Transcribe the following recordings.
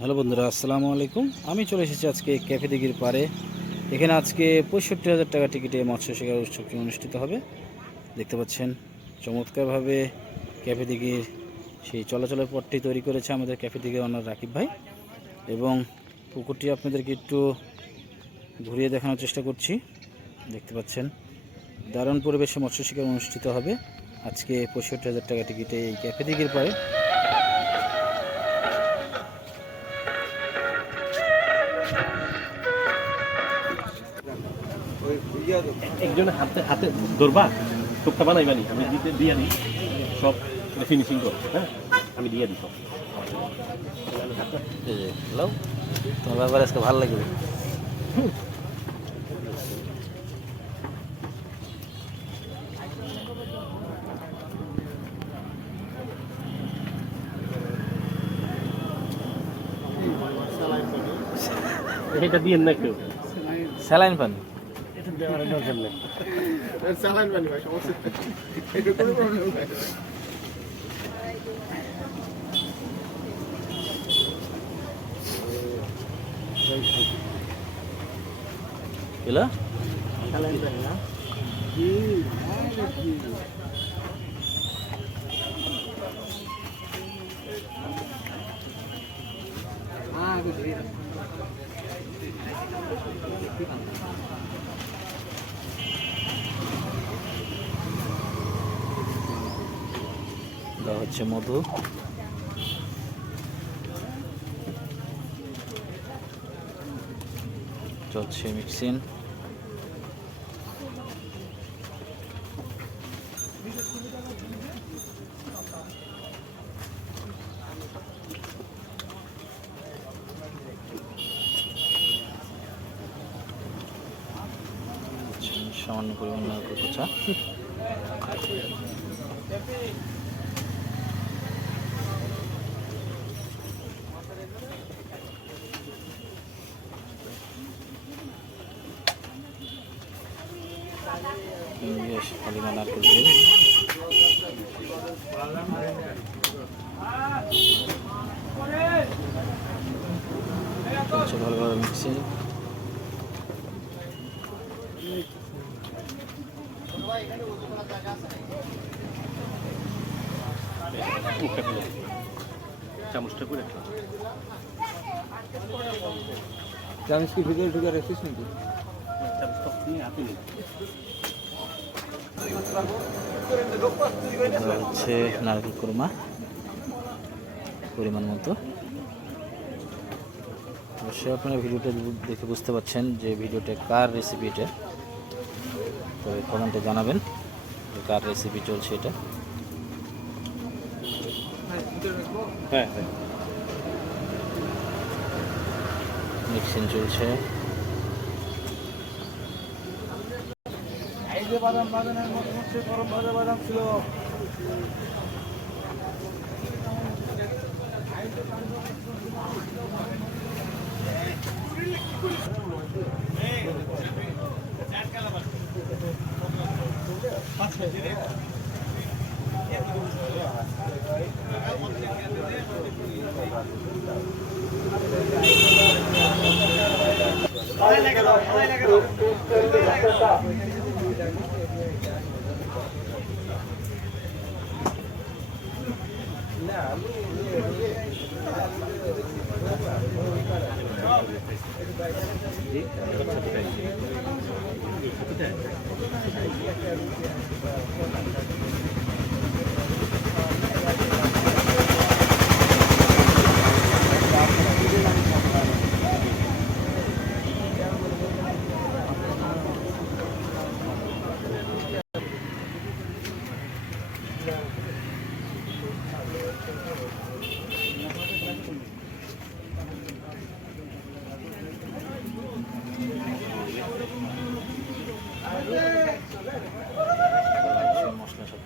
Hello বন্ধুরা, আসসালামু আলাইকুম। আমি চলে এসেছি আজকে ক্যাফে দিঘির পাড়ে। এখানে আজকে 65,000 টাকা টিকিটে মৎস্য শিকার উৎসবটি অনুষ্ঠিত হবে। দেখতে পাচ্ছেন চমৎকারভাবে ক্যাফে দিঘির সেই চলাচলের পথটি তৈরি করেছে আমাদের ক্যাফে দিঘির ওনার রাকিব ভাই, এবং পুকুরটি আপনাদেরকে একটু ঘুরিয়ে দেখানোর চেষ্টা করছি। দেখতে পাচ্ছেন দারুণ পরিবেশে মৎস্য শিকার অনুষ্ঠিত হবে আজকে 65,000 টাকা টিকিটে এই ক্যাফে দিঘির পাড়ে। একজনে হাতে হাতে ধরবা টুকটা বানাইবানি আমি দিতে দিয়ে দিই সব ফিনিশিং করো। হ্যাঁ আমি দিয়ে দিই সব। হ্যালো, তোমার ব্যাপারে আজকে ভালো লাগবে। এটা দিয়ে না কেউ স্যালাইন পানি এটা দেওয়ার দরকার নেই। চালান পানি ভাই, সমস্যা এটা কোনো প্রবলেম নাই। এলা চালান পানি না কি কি বুঝলি দেওয়া হচ্ছে মধু, চলছে মিক্সিং। সামান্য পরিমাণ নারকেল কোচা, হালিমা নারকেল তেল, চলছে ভালোভাবে মিক্সিং। চামচটা করে চামচ কি ভিতরে ঢুকে রেখেছিস নাকি? হচ্ছে নারকেল কুরমা পরিমাণ মতো। অবশ্যই আপনারা ভিডিওটা দেখে বুঝতে পারছেন যে ভিডিওটা কার রেসিপি, এটা তবে কমেন্টে জানাবেন যে কার রেসিপি চলছে এটা। হ্যাঁ হ্যাঁ মিক্সিং চলছে। এই যে বাদাম বাদামের মধ্যে গরম ভাজা বাদাম ছিল। মশলা সব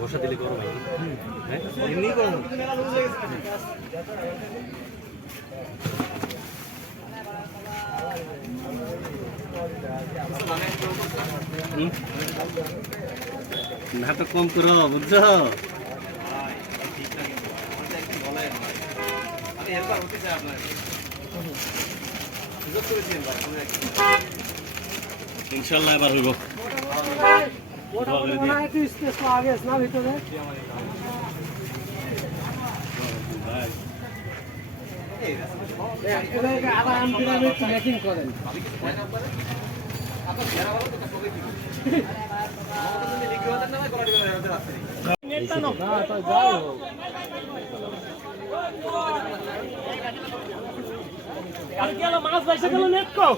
ঘষা দিলে গরম হয় হ্যাঁ এমনি গরম না তো কম করো বুঝছো ইনশাল্লাহ এবার হইব মাছ বাইসে গেল নেট কো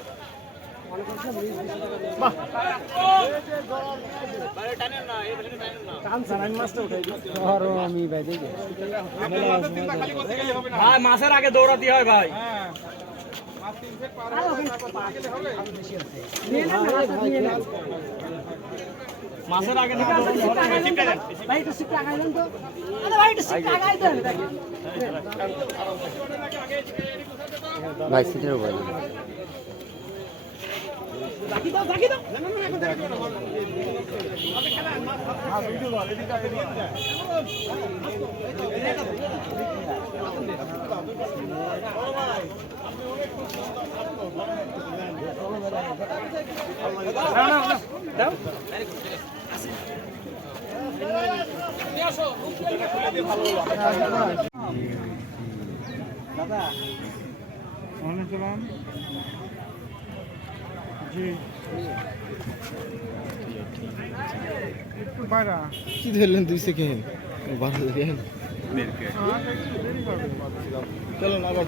মাছের আগে দৌড়াতে হয় ভাই মাছের আগে ভাই সিটের উপরে কি ধরলেন 2 সেকেন্ড চলো না আবার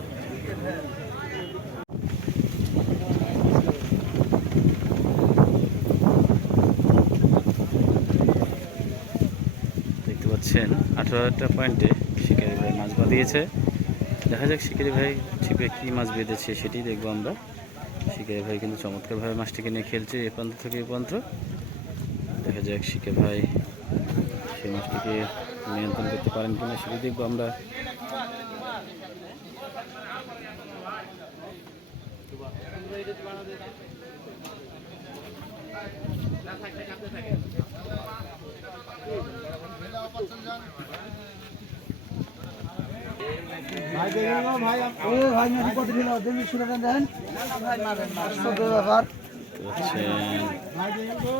দেখতে পাচ্ছেন 18টা পয়েন্টে শিকারি ভাই মাছ বাঁধিয়েছে। দেখা যাক শিকারি ভাই ছিপে কি মাছ বেঁধেছে সেটাই দেখবো আমরা। শিকারি ভাই কিন্তু চমৎকারভাবে মাছটিকে নিয়ে খেলছে এ প্রান্ত থেকে এ প্রান্ত। দেখা যাক শিকারি ভাই সেই মাছটিকে নিয়ন্ত্রণ করতে পারেন কিনা সেটাই দেখবো আমরা। ভাই দেখেন না ভাই ও ভাই নদী কত দিন দেন শুনে দেন ভাই মারেন সব ব্যাপার ভাই দেখেন তো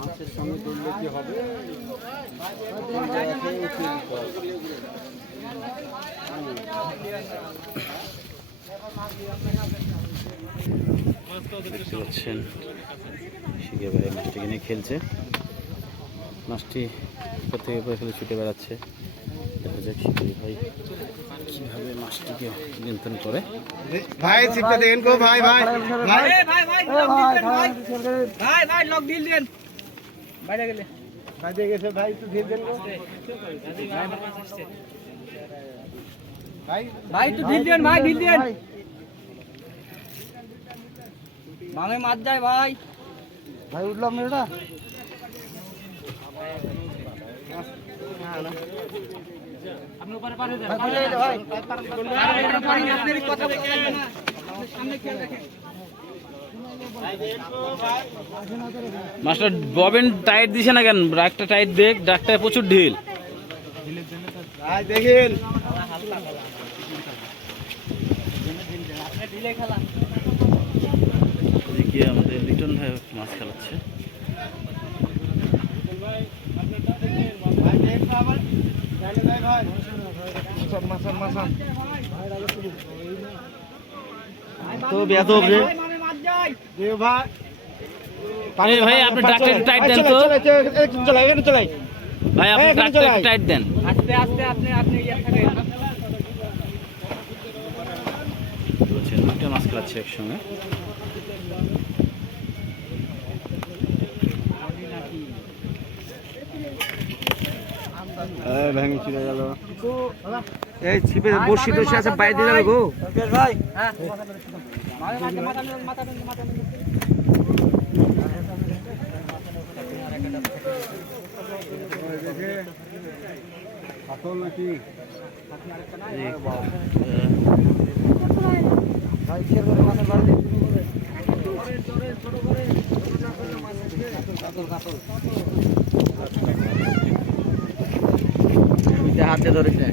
মাছের সঙ্গে দৌড়লে কি হবে দেখতে পাচ্ছেন শিখে ভাই মাছটিকে নিয়ে খেলছে। মাছটি প্রত্যেকের পরে ফেলে ছুটে বেড়াচ্ছে। দেখা যাক শিকারি ভাই কিভাবে মাছটিকে নিয়ন্ত্রণ করে। ভাই শিখতে দেখেন গো ভাই ভাই ভাই ভাই ভাই লক দিল দেন বাইরে গেলে ভাই দেখেছে ভাই একটু ধীর দেন গো ভাই ভাই একটু ঢিল দেন ভাই ঢিল দেন মামে মাছ যায় ভাই ভাই উঠলাম মেয়েটা আপনি উপরে পারে দেন ভাই আপনার কথা বলছেন না সামনে খেয়াল রাখেন মাস্টার ববেন টাইট দিছে না কেন? ডাকটা টাইট দেখ, ডাকটায় প্রচুর ঢিল। ভাই দেখেন এদিকে আমাদের লিটন ভাই মাছ খেলাচ্ছে। তো বেয়াদব রে মামে মাছ যায় দে ভাই পানি ভাই আপনি ডাকটা টাইট দেন তো। চলাই এখানে চলাই ভাই আপনি এখানে ডাকটা চলাই। টাইট দেন। আস্তে আস্তে আপনি ইয়া থাকে বলছেন দুটো মাছ খেলাচ্ছে একসঙ্গে। ভেঙে চলে গেল। এই ছিপে বসি টসি আছে বাইরে দিয়ে যাবে গো ভাই। হ্যাঁ হাতে ধরেছে।